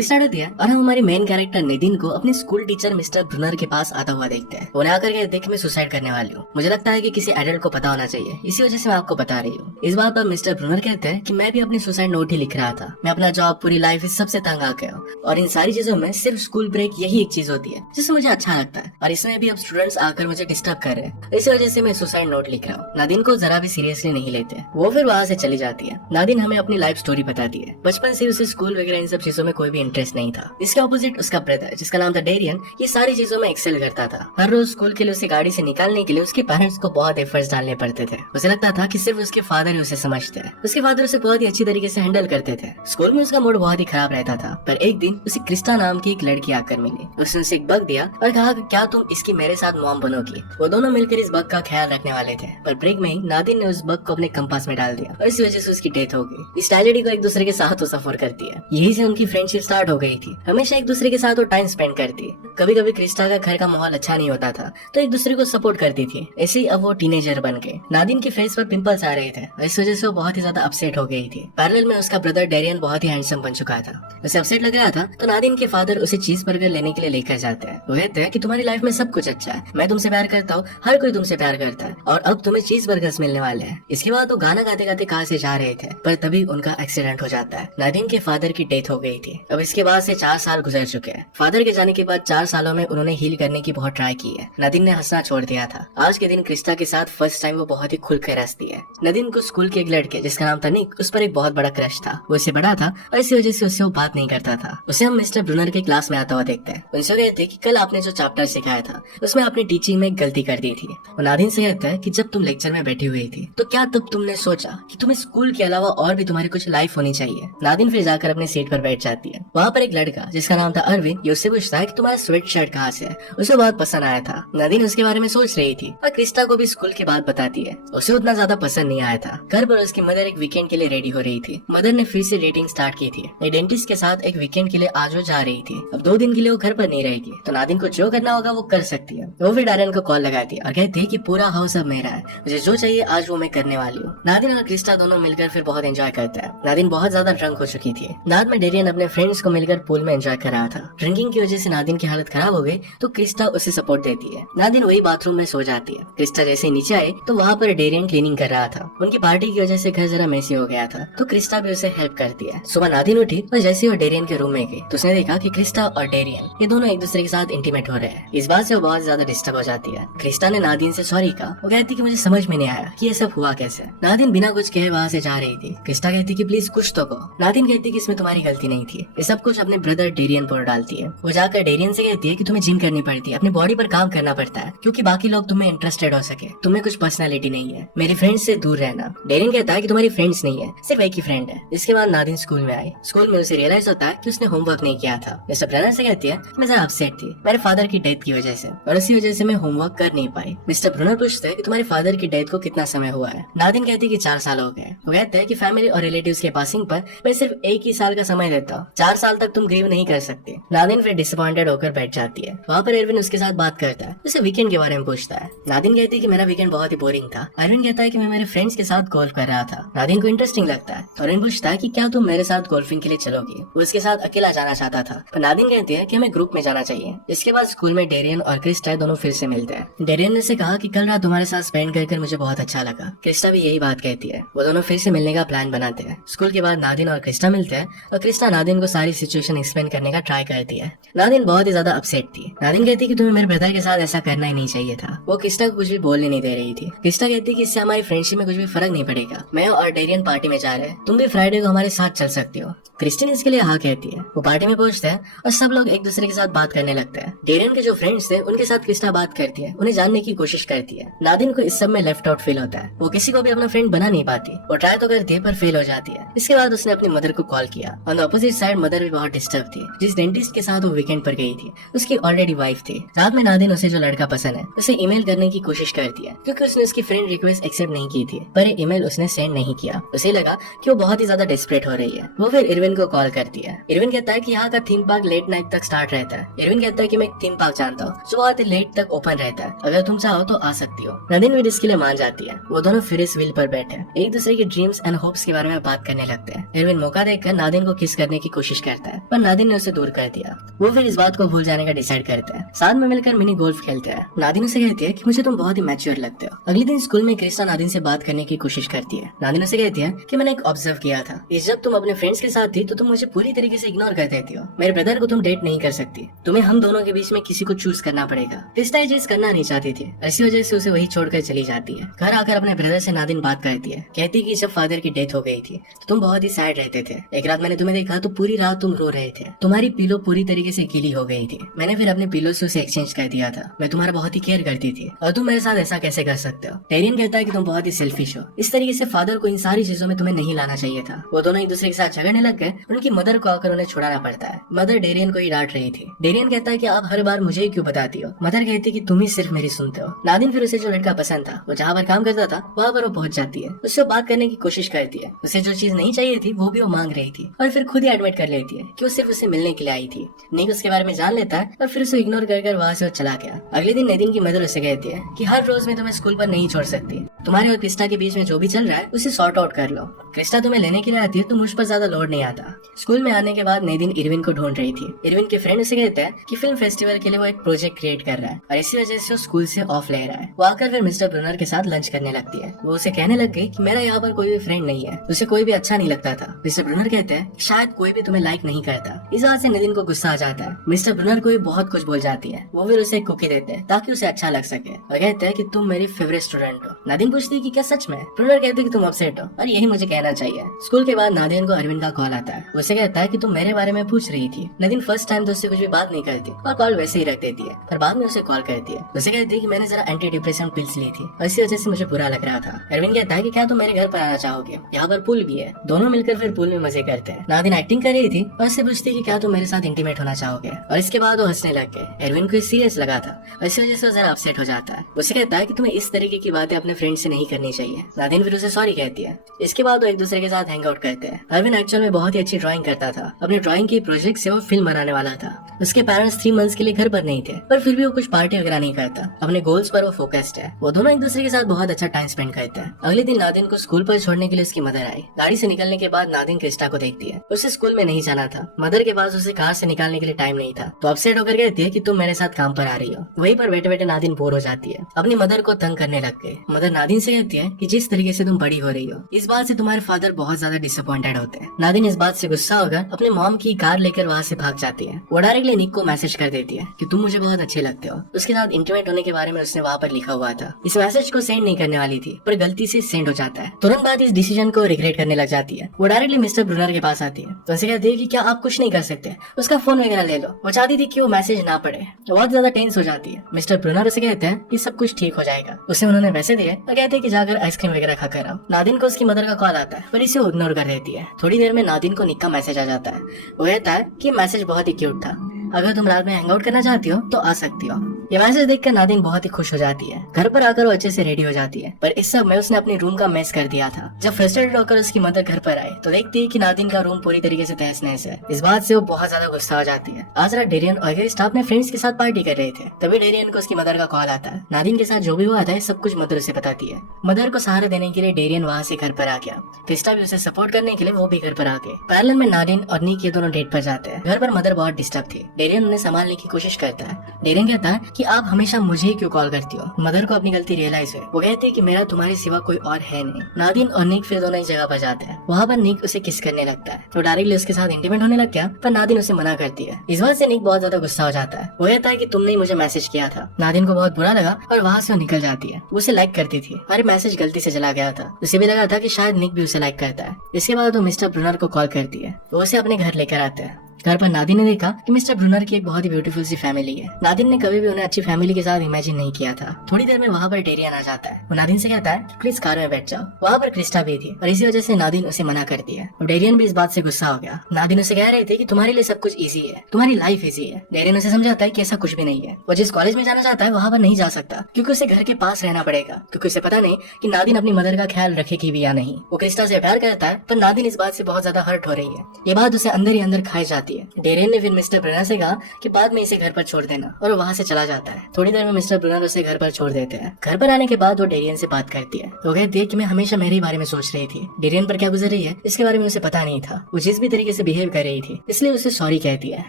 Movie start होती है और हम हमारी मेन कैरेक्टर नितिन को अपने स्कूल टीचर मिस्टर ब्रुनर के पास आता हुआ देखते हैं। उन्हें आकर कहते हैं कि मैं सुसाइड करने वाली हूँ, मुझे लगता है कि किसी एडल्ट को पता होना चाहिए, इसी वजह से मैं आपको बता रही हूँ। इस बात पर मिस्टर ब्रुनर कहते हैं कि मैं भी अपनी सुसाइड नोट ही लिख रहा था, मैं अपना जॉब, पूरी लाइफ इस सबसे तंग आ गया हूँ और इन सारी चीजों में सिर्फ स्कूल ब्रेक यही एक चीज होती है जिससे मुझे अच्छा लगता है और इसमें भी अब स्टूडेंट्स आकर मुझे डिस्टर्ब कर रहे हैं, इसी वजह से मैं सुसाइड नोट लिख रहा हूँ। नादिन को जरा भी सीरियसली नहीं लेते, वो फिर वहाँ से चली जाती है। नादिन हमें अपनी लाइफ स्टोरी बताती है। बचपन से उसे स्कूल वगैरह इन सब चीजों में कोई भी इंटरेस्ट नहीं था। इसके ऑपोजिट उसका ब्रदर जिसका नाम था डेरियन, ये सारी चीजों में एक्सेल करता था। हर रोज स्कूल के लिए उसे गाड़ी से निकालने के लिए उसके पेरेंट्स को बहुत एफर्ट्स डालने पड़ते थे। उसे लगता था कि सिर्फ उसके फादर ही उसे समझते हैं। उसके फादर उसे बहुत ही अच्छी तरीके से हैंडल करते थे। स्कूल में उसका मूड बहुत ही खराब रहता था, पर एक दिन उसे क्रिस्टा नाम की एक लड़की आकर मिली। उसने उसे एक बग दिया और कहा कि क्या तुम इसकी मेरे साथ मॉम बनोगी। वो दोनों मिलकर इस बग का ख्याल रखने वाले थे, पर ब्रेक में ही नादिन ने उस बग को अपने कंपास में डाल दिया और इसी वजह से उसकी डेथ हो गई। इस ट्रेजेडी को एक दूसरे के साथ वो सफर करती है। यही से उनकी फ्रेंडशिप स्टार्ट हो गई थी। हमेशा एक दूसरे के साथ वो टाइम स्पेंड करती है। कभी कभी क्रिस्टा का घर का माहौल अच्छा नहीं होता था तो एक दूसरे को सपोर्ट करती थी। ऐसे ही अब वो टीनेजर बन गए। नादिन के फेस पर पिंपल्स आ रहे थे और इस वजह से वो बहुत ही ज्यादा अपसेट हो गई थी। पैरेलल में उसका ब्रदर डेरियन बहुत ही हैंडसम बन चुका था। उसे अपसेट लग रहा था तो नादिन के फादर उसे चीज बर्गर लेने के लिए लेकर जाते हैं। वो कहते हैं कि तुम्हारी लाइफ में सब कुछ अच्छा है, मैं तुमसे प्यार करता हूँ, हर कोई तुमसे प्यार करता है और अब तुम्हें चीज बर्गर्स मिलने वाले हैं। इसके बाद वो गाना गाते गाते कार से जा रहे थे, पर तभी उनका एक्सीडेंट हो जाता है। नादिन के फादर की डेथ हो गई थी। अब इसके बाद से 4 साल गुजर चुके हैं। फादर के जाने के बाद 4 सालों में उन्होंने हील करने की बहुत ट्राई की है। नादिन ने हंसना छोड़ दिया था। आज के दिन क्रिस्टा के साथ फर्स्ट टाइम वो बहुत ही खुलकर हंसती है। नादिन को स्कूल के एक लड़के जिसका नाम था निक, उस पर एक बहुत बड़ा क्रश था। वो इससे बड़ा था और इसी वजह से उससे वो बात नहीं करता था। उसे हम मिस्टर ब्रुनर के क्लास में आता हुआ देखते हैं। उनसे कहते हैं कि कल आपने जो चैप्टर सिखाया था उसमें आपने टीचिंग में गलती कर दी थी। और नादिन से कहता है कि जब तुम लेक्चर में बैठी हुई थी तो क्या तब तुमने सोचा कि तुम्हें स्कूल के अलावा और भी तुम्हारी कुछ लाइफ होनी चाहिए। नादिन फिर जाकर अपने सीट पर बैठ जाती है। वहाँ पर एक लड़का जिसका नाम था अरविंद, ये उससे पूछता है कि तुम्हारा स्वेट शर्ट कहाँ से है। उसे बहुत पसंद आया था। नादिन उसके बारे में सोच रही थी और क्रिस्टा को भी स्कूल की बात बताती है। उसे उतना ज्यादा पसंद नहीं आया था। घर पर उसकी मदर एक वीकेंड के लिए रेडी हो रही थी। मदर ने फिर से डेटिंग स्टार्ट की थी। एक डेंटिस्ट के साथ एक वीकेंड के लिए आज वो जा रही थी। अब 2 दिन के लिए वो घर पर नहीं रहेगी तो नादिन को जो करना होगा वो कर सकती है। वो फिर डायरन को कॉल लगाती है और कहती है कि पूरा हाउस अब मेरा है, मुझे जो चाहिए आज वो मैं करने वाली हूँ। नादिन और क्रिस्टा दोनों मिलकर फिर बहुत एंजॉय करता है। नादिन बहुत ज्यादा ड्रंक हो चुकी थी। नाद में डेरियन अपने फ्रेंड्स को मिलकर पूल में एंजॉय कर रहा था। ड्रिंकिंग की वजह से नादिन की हालत खराब हो गई तो क्रिस्टा उसे सपोर्ट देती है। नादिन वही बाथरूम में सो जाती है। क्रिस्टा जैसे ही नीचे आए तो वहाँ पर डेरियन क्लीनिंग कर रहा था। उनकी पार्टी की वजह से घर जरा मेसी हो गया था तो क्रिस्टा भी उसे हेल्प करती है। सुबह नादिन उठी और जैसे ही वो डेरियन के रूम में गई तो उसने देखा कि क्रिस्टा और डेरियन ये दोनों एक दूसरे के साथ इंटीमेट हो रहे हैं। इस बात से वो बहुत ज्यादा डिस्टर्ब हो जाती है। क्रिस्टा ने नादिन से सॉरी कहा। वो कहती कि मुझे समझ में नहीं आया कि ये सब हुआ कैसे। नादिन बिना कुछ कहे वहाँ से जा रही थी। क्रिस्टा कहती कि प्लीज कुछ तो कहो। नादिन कहती कि इसमें तुम्हारी गलती नहीं थी। ये सब कुछ अपने ब्रदर डेरियन पर डालती है। वो जाकर डेरियन से कहती है कि तुम्हें जिम करनी पड़ती है, अपनी बॉडी पर काम करना पड़ता है क्योंकि बाकी लोग तुम्हें इंटरेस्टेड हो सके। तुम्हें कुछ पर्सनैलिटी नहीं है, मेरी फ्रेंड्स से दूर रहना। डेरियन कहता है कि तुम्हारी फ्रेंड्स नहीं है, सिर्फ एक ही फ्रेंड है। इसके बाद नादिन स्कूल में आई। स्कूल में उसे रियलाइज होता है कि उसने होमवर्क नहीं किया था। मिस्टर ब्रनर से कहती है मैं जरा अपसेट थी मेरे फादर की डेथ की वजह से और इसी वजह से मैं होमवर्क कर नहीं पाई। मिस्टर ब्रनर पूछते हैं कि तुम्हारे फादर की डेथ को कितना समय हुआ है। नादिन कहती है कि 4 साल हो गए। वो कहते हैं कि फैमिली और रिलेटिव्स के पासिंग पर मैं सिर्फ 1 ही साल का समय देता हूँ, 4 साल तक तुम ग्रीव नहीं कर सकते। नादिन फिर डिसअपॉइंटेड होकर बैठ जाती है। वहाँ पर एरविन उसके साथ बात करता है, उसे वीकेंड के बारे में पूछता है। नादिन कहती है कि मेरा वीकेंड बहुत ही बोरिंग था। एरविन कहता है कि मैं मेरे फ्रेंड्स के साथ गोल्फ कर रहा था। नादिन को इंटरेस्टिंग लगता है। एरविन पूछता है कि क्या तुम मेरे साथ गोल्फिंग के लिए चलोगी। वो उसके साथ अकेला जाना चाहता था पर नादिन कहती है कि हमें ग्रुप में जाना चाहिए। इसके बाद स्कूल में डेरियन और क्रिस्टा दोनों फिर से मिलते हैं। डेरियन ने उसे कहा कि कल रात तुम्हारे साथ स्पेंड कर मुझे बहुत अच्छा लगा। क्रिस्टा भी यही बात कहती है। वो दोनों फिर से मिलने का प्लान बनाते हैं। स्कूल के बाद नादिन और क्रिस्टा मिलते हैं और क्रिस्टा नादिन को सारी सिचुएशन एक्सप्लेन करने का ट्राई करती है। नादिन बहुत ही ज्यादा अपसेट थी। नादिन कहती कि तुम्हें मेरे ब्रदर के साथ ऐसा करना ही नहीं चाहिए था। वो क्रिस्टा को कुछ भी बोलने नहीं दे रही थी। क्रिस्टा कहती कि इससे हमारी फ्रेंडशिप में कुछ भी फर्क नहीं पड़ेगा। मैं और डेरियन पार्टी में जा रहे हैं, तुम भी फ्राइडे को हमारे साथ चल सकती हो। क्रिस्टिन इसके लिए हाँ कहती है। वो पार्टी में पहुंचते हैं और सब लोग एक दूसरे के साथ बात करने लगते हैं। डेरियन के जो फ्रेंड्स थे उनके साथ क्रिस्टा बात करती है, उन्हें जानने की कोशिश करती है। नादिन को इस सब में लेफ्ट आउट फील होता है। वो किसी को भी अपना फ्रेंड बना नहीं पाती। वो ट्राई तो करती है पर फेल हो जाती है। इसके बाद उसने अपनी मदर को कॉल किया। On the opposite side mother भी बहुत डिस्टर्ब थी। जिस डेंटिस्ट के साथ वो वीकेंड पर गई थी उसकी ऑलरेडी वाइफ थी। रात में नादिन उसे जो लड़का पसंद है उसे ईमेल करने की कोशिश करती है क्योंकि उसने उसकी फ्रेंड रिक्वेस्ट एक्सेप्ट नहीं की थी, पर ईमेल उसने सेंड नहीं किया। उसे लगा कि वो बहुत ही ज्यादा डेस्परेट हो रही है। वो फिर इरविन को कॉल करती है। इरविन कहता है कि यहाँ का थीम पार्क लेट नाइट तक स्टार्ट रहता है। इरविन कहता है कि मैं एक थीम पार्क जानता हूँ जो बहुत ही लेट तक ओपन रहता है, अगर तुम चाहो तो आ सकती हो। नादिन भी इसके लिए मान जाती है। वो दोनों फेरिस व्हील पर बैठे एक दूसरे के ड्रीम्स एंड होप्स के बारे में बात करने लगते हैं। इरविन मौका देखकर नादिन को किस करने की कोशिश करता है, पर नादिन ने उसे दूर कर दिया। वो फिर इस बात को भूल जाने का डिसाइड करता है। साथ में मिलकर मिनी गोल्फ खेलते हैं। नादिन उसे कहती है कि मुझे तुम बहुत ही मैच्योर लगते हो। अगले दिन स्कूल में क्रिस्टा नादिन से बात करने की कोशिश करती है। नादिन उसे कहती है कि मैंने एक ऑब्जर्व किया था, इस जब तुम अपने फ्रेंड्स के साथ थी तो तुम मुझे पूरी तरीके से इग्नोर कर देती हो। मेरे ब्रदर को तुम डेट नहीं कर सकती, तुम्हें हम दोनों के बीच में किसी को चूज करना पड़ेगा। क्रिस्टा ये चीज करना नहीं चाहती थी, इसी वजह से उसे वही छोड़कर चली जाती है। घर आकर अपने ब्रदर से नादिन बात करती है। कहती कि जब फादर की डेथ हो गई थी तो तुम बहुत ही सैड रहते थे। एक रात मैंने तुम्हें देखा तो पूरी रात तुम रो रहे थे, तुम्हारी पिलो पूरी तरीके से गीली हो गई थी। मैंने फिर अपने पिलो से उसे एक्सचेंज कर दिया था। मैं तुम्हारा बहुत ही केयर करती थी और तुम मेरे साथ ऐसा कैसे कर सकते हो। टेरियन कहता है कि तुम बहुत ही सेल्फिश हो। इस तरीके से फादर को इन सारी चीजों में तुम्हें नहीं लाना चाहिए था। वो दोनों एक दूसरे के साथ झगड़ने लग गए। उनकी मदर को आकर उन्हें छुड़ाना पड़ता है। मदर डेरियन को ही डांट रही थी। डेरियन कहता है कि आप हर बार मुझे ही क्यों बताती हो। मदर कहती कि तुम ही सिर्फ मेरी सुनते हो। नादिन फिर उसे जो लड़का पसंद था, वो जहाँ पर काम करता था वहाँ पर वो पहुंच जाती है। उससे बात करने की कोशिश करती है। उसे जो चीज नहीं चाहिए थी वो भी वो मांग रही थी और फिर खुद ही एडमिट कर लेती है कि वो सिर्फ उसे मिलने के लिए आई थी। निक उसके बारे में जान लेता है और फिर उसे इग्नोर कर वहाँ से वो चला गया। अगले दिन नेदिन की मदर उसे कहती है कि हर रोज मैं तुम्हें स्कूल पर नहीं छोड़ सकती। तुम्हारे और क्रिस्टा के बीच में जो भी चल रहा है उसे सॉर्ट आउट कर लो। क्रिस्टा तुम्हें लेने के लिए आती है तो मुझ पर ज्यादा लोड नहीं आता। स्कूल में आने के बाद नेदिन इरविन को ढूंढ रही थी। इरविन के फ्रेंड उसे कहते हैं कि फिल्म फेस्टिवल के लिए वो एक प्रोजेक्ट क्रिएट कर रहा है और इसी वजह से वो स्कूल से ऑफ ले रहा है। वो आकर फिर मिस्टर ब्रूनर के साथ लंच करने लगती है। वो उसे कहने लग गई कि मेरा यहाँ पर कोई भी फ्रेंड नहीं है, उसे कोई भी अच्छा नहीं लगता था। मिस्टर ब्रूनर कहते हैं शायद कोई भी तुम्हें लाइक नहीं करता। इस बात से नेदिन को गुस्सा आ जाता है। मिस्टर ब्रूनर को भी बहुत कुछ बोल जाती है। वो फिर उसे एक कुकी देते हैं ताकि उसे अच्छा लग सके और कहते हैं कि तुम मेरी फेवरेट स्टूडेंट हो। नादिन पूछती है कि क्या सच में। ब्रूनर कहते हैं कि तुम अपसेट हो और यही मुझे कहना चाहिए। स्कूल के बाद नादिन को अरविंद का कॉल आता है। उसे कहता है कि तुम मेरे बारे में पूछ रही थी। नादिन फर्स्ट टाइम तो उससे कुछ भी बात नहीं करती और कॉल वैसे ही रख देती है, पर बाद में उसे कॉल करती है। उसे कहती है कि मैंने जरा एंटी डिप्रेशन पिल्स ली थी और इसी वजह से मुझे बुरा लग रहा था। अरविंद कहता है कि क्या तुम मेरे घर पर आना चाहोगे, यहाँ पर पूल भी है। दोनों मिलकर फिर पूल में मजे करते हैं। नादिन एक्टिंग कर रही थी और उससे पूछती है कि क्या तुम मेरे साथ इंटीमेट होना चाहोगे और इसके बाद वो हंसने लग गए। अरविंद को सीरियस लगा था और इसी वजह से वो जरा अपसेट हो जाता है। उसे कहता है कि तुम्हें इस तरीके की बातें अपने फ्रेंड से नहीं करनी चाहिए। नादिन फिर उसे सॉरी कहती है। इसके बाद वो एक दूसरे के साथ हैंग आउट करते हैं। अरविंद एक्चुअल में बहुत ही अच्छी ड्राइंग करता था। अपने ड्राइंग के प्रोजेक्ट से वो फिल्म बनाने वाला था। उसके पेरेंट्स 3 मंथ्स के लिए घर पर नहीं थे, पर फिर भी वो कुछ पार्टी वगैरह नहीं करता। अपने गोल्स पर वो फोकस्ड है। वो दोनों एक दूसरे के साथ बहुत अच्छा टाइम स्पेंड करते हैं। अगले दिन नादिन को स्कूल पर छोड़ने के लिए उसकी मदर आई। गाड़ी से निकलने के बाद नादिन क्रिस्टा को देखती है। उसे स्कूल में नहीं जाना था। मदर के पास उसे कार से निकालने के लिए टाइम नहीं था, तो अपसेट होकर कहती है कि तुम मेरे साथ काम पर आ रही हो। वहीं पर बैठे बैठे नादिन बोर हो जाती है। अपनी मदर को तंग करने लग गए। मदर नादिन से कहती है कि जिस तरीके से तुम बड़ी हो रही हो, इस बात से तुम्हारे फादर बहुत ज्यादा डिसअपॉइंटेड होते हैं। नादिन इस बात से गुस्सा होकर अपने मॉम की कार लेकर वहाँ से भाग जाती है। वो डायरेक्टली निक को मैसेज कर देती है कि तुम मुझे बहुत अच्छे लगते हो। उसके साथ इंटीमेट होने के बारे में उसने वहाँ पर लिखा हुआ था। इस मैसेज को सेंड नहीं करने वाली थी, पर गलती से सेंड हो जाता है। तुरंत बाद इस डिसीजन को रिग्रेट करने लग जाती है। वो डायरेक्टली मिस्टर ब्रूनर के पास आती है तो उसे कहती है कि क्या आप कुछ नहीं कर सकते, उसका फोन वगैरह ले लो। वो चाहती थी कि वो मैसेज ना पढ़े। बहुत ज्यादा टेंस हो जाती है। मिस्टर ब्रूनर उसे कहते हैं कि सब कुछ ठीक हो जाएगा। उसे उन्होंने पैसे दिए और कहते हैं कि जाकर आइसक्रीम वगैरह खाकर आओ। नादिन को उसकी मदर का कॉल आता है, पर इसे इग्नोर कर देती है। थोड़ी देर में नादिन को निक का मैसेज आ जाता है। वो कहता है कि मैसेज बहुत ही क्यूट था, अगर तुम रात में हैंग आउट करना चाहती हो तो आ सकती हो। ये मैसेज देखकर नादिन बहुत ही खुश हो जाती है। घर पर आकर वो अच्छे से रेडी हो जाती है, पर इस सब में उसने अपने रूम का मेस कर दिया था। जब फ्रस्ट्रेटेड होकर उसकी मदर घर पर आए तो देखती है कि नादिन का रूम पूरी तरीके से तहस नहस है। इस बात से वो बहुत ज्यादा गुस्सा हो जाती है। आज रात डेरियन और क्रिस्टा अपने फ्रेंड्स के साथ पार्टी कर रहे थे, तभी डेरियन को उसकी मदर का कॉल आता है। नादिन के साथ जो भी हुआ था सब कुछ मदर उसे बताती है। मदर को सहारा देने के लिए डेरियन वहाँ से घर पर आ गया। क्रिस्टा भी उसे सपोर्ट करने के लिए वो भी घर पर आ गए। पैरेलल में नादिन और निक ये दोनों डेट पर जाते हैं। घर पर मदर बहुत डिस्टर्ब थी। डेरियन उन्हें संभालने की कोशिश करता है। डेरियन कहता है कि आप हमेशा मुझे ही क्यों कॉल करती हो। मदर को अपनी गलती रियलाइज हुई। वो कहती है कि मेरा तुम्हारे सिवा कोई और है नहीं। नादिन और निक फिर दोनों एक जगह पर जाते हैं। वहाँ पर निक उसे किस करने लगता है। तो डायरेक्टली उसके साथ इंटीमेट होने लग गया, पर नादिन उसे मना करती है। इस बात से निक बहुत ज्यादा गुस्सा हो जाता है। वो कहता है कि तुमने ही मुझे मैसेज किया था। नादिन को बहुत बुरा लगा और वहाँ से वो निकल जाती है। वो उसे लाइक करती थी, अरे मैसेज गलती से चला गया था। उसे भी लगा था कि शायद निक भी उसे लाइक करता है। इसके बाद वो मिस्टर ब्रूनर को कॉल करती है। वो उसे अपने घर लेकर आते हैं। घर पर नादिन ने देखा कि मिस्टर ब्रूनर की एक बहुत ही ब्यूटीफुल सी फैमिली है। नादिन ने कभी भी उन्हें अच्छी फैमिली के साथ इमेजिन नहीं किया था। थोड़ी देर में वहाँ पर डेरियन आ जाता है। वो नादिन से कहता है प्लीज कार में बैठ जाओ। वहाँ पर क्रिस्टा भी थी और इसी वजह से नादिन उसे मना करती है। डेरियन भी इस बात से गुस्सा हो गया। नादिन उसे कह रहे थे कि तुम्हारे लिए सब कुछ इजी है, तुम्हारी लाइफ इजी है। डेरियन उसे समझाता है कि ऐसा कुछ भी नहीं है। वो जिस कॉलेज में जाना चाहता है वहाँ पर नहीं जा सकता, क्योंकि उसे घर के पास रहना पड़ेगा, क्योंकि उसे पता नहीं कि नादिन अपनी मदर का ख्याल रखेगी भी या नहीं। वो क्रिस्टा से प्यार करता है, पर नादिन इस बात से बहुत ज्यादा हर्ट हो रही है। ये बात उसे अंदर ही अंदर खाई जाती आती है। डेरियन ने फिर मिस्टर ब्रनर से कहा कि बाद में इसे घर पर छोड़ देना और वो वहाँ से चला जाता है। थोड़ी देर में मिस्टर ब्रनर उसे घर पर छोड़ देते हैं। घर पर आने के बाद वो डेरियन से बात करती है। वो कहती है कि मैं हमेशा मेरे बारे में सोच रही थी, डेरियन पर क्या गुजर रही है इसके बारे में उसे पता नहीं था। वो जिस भी तरीके से बिहेव कर रही थी इसलिए उसे सॉरी कहती है।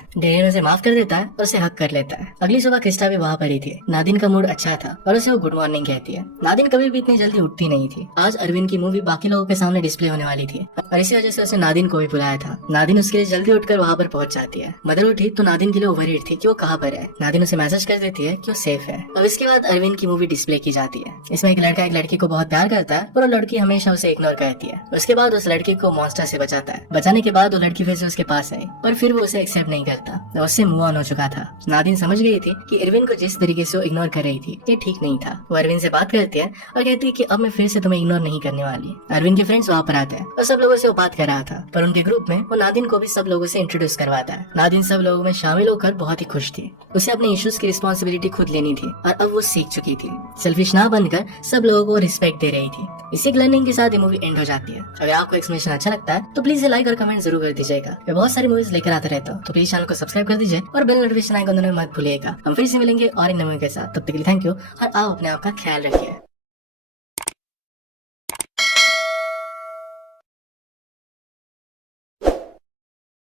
डेरियन उसे माफ कर देता है और उसे हक कर लेता है। अगली सुबह क्रिस्टा भी वहाँ पर ही थी। नादिन का मूड अच्छा था और उसे वो गुड मॉर्निंग कहती है। नादिन कभी भी इतनी जल्दी उठती नहीं थी। आज अरविंद की मूवी बाकी लोगों के सामने डिस्प्ले होने वाली थी और इसी वजह से उसे नादिन को भी बुलाया था। नादिन उसके लिए जल्दी उठकर वहाँ पर पहुंच जाती है। मदर उठी तो नादिन के लिए ओवरहीट थी कि वो कहाँ पर है। नादिन उसे मैसेज कर देती है कि वो सेफ है। अब इसके बाद अरविंद की मूवी डिस्प्ले की जाती है। इसमें एक लड़का एक लड़की को बहुत प्यार करता है और वो लड़की हमेशा उसे इग्नोर करती है। उसके बाद उस लड़की को मॉन्स्टर से बचाता है। बचाने के बाद वो लड़की फिर से उसके पास आई पर फिर वो उसे एक्सेप्ट नहीं करता। वो उससे मूव ऑन हो चुका था। नादिन समझ गई थी कि अरविंद को जिस तरीके से वो इग्नोर कर रही थी ये ठीक नहीं था। वो अरविंद से बात करती है और कहती है कि अब मैं फिर से तुम्हें इग्नोर नहीं करने वाली। अरविंद के फ्रेंड्स वहाँ पर आते हैं और सब लोगों से वो बात कर रहा था पर उनके ग्रुप में वो नादिन को भी सब लोगों से इंट्रोड्यूस करवाता है। नादिन सब लोगों में शामिल होकर बहुत ही खुश थी। उसे अपने इश्यूज की रिस्पॉन्सिबिलिटी खुद लेनी थी और अब वो सीख चुकी थी। सेल्फिश ना बनकर सब लोगों को रिस्पेक्ट दे रही थी। इसी लर्निंग के साथ ये मूवी एंड हो जाती है। अगर आपको एक्सप्लेनेशन अच्छा लगता है तो प्लीज लाइक और कमेंट जरूर कर दीजिएगा। मैं बहुत सारी मूवीज लेकर आता रहता हूँ तो प्लीज चैनल को सब्सक्राइब कर दीजिए और बेल नोटिफिकेशन आइकन मत भूलिएगा। हम फिर से मिलेंगे और इन मूवी के साथ। तब तक के लिए थैंक यू और आप अपने आप का ख्याल रखिए।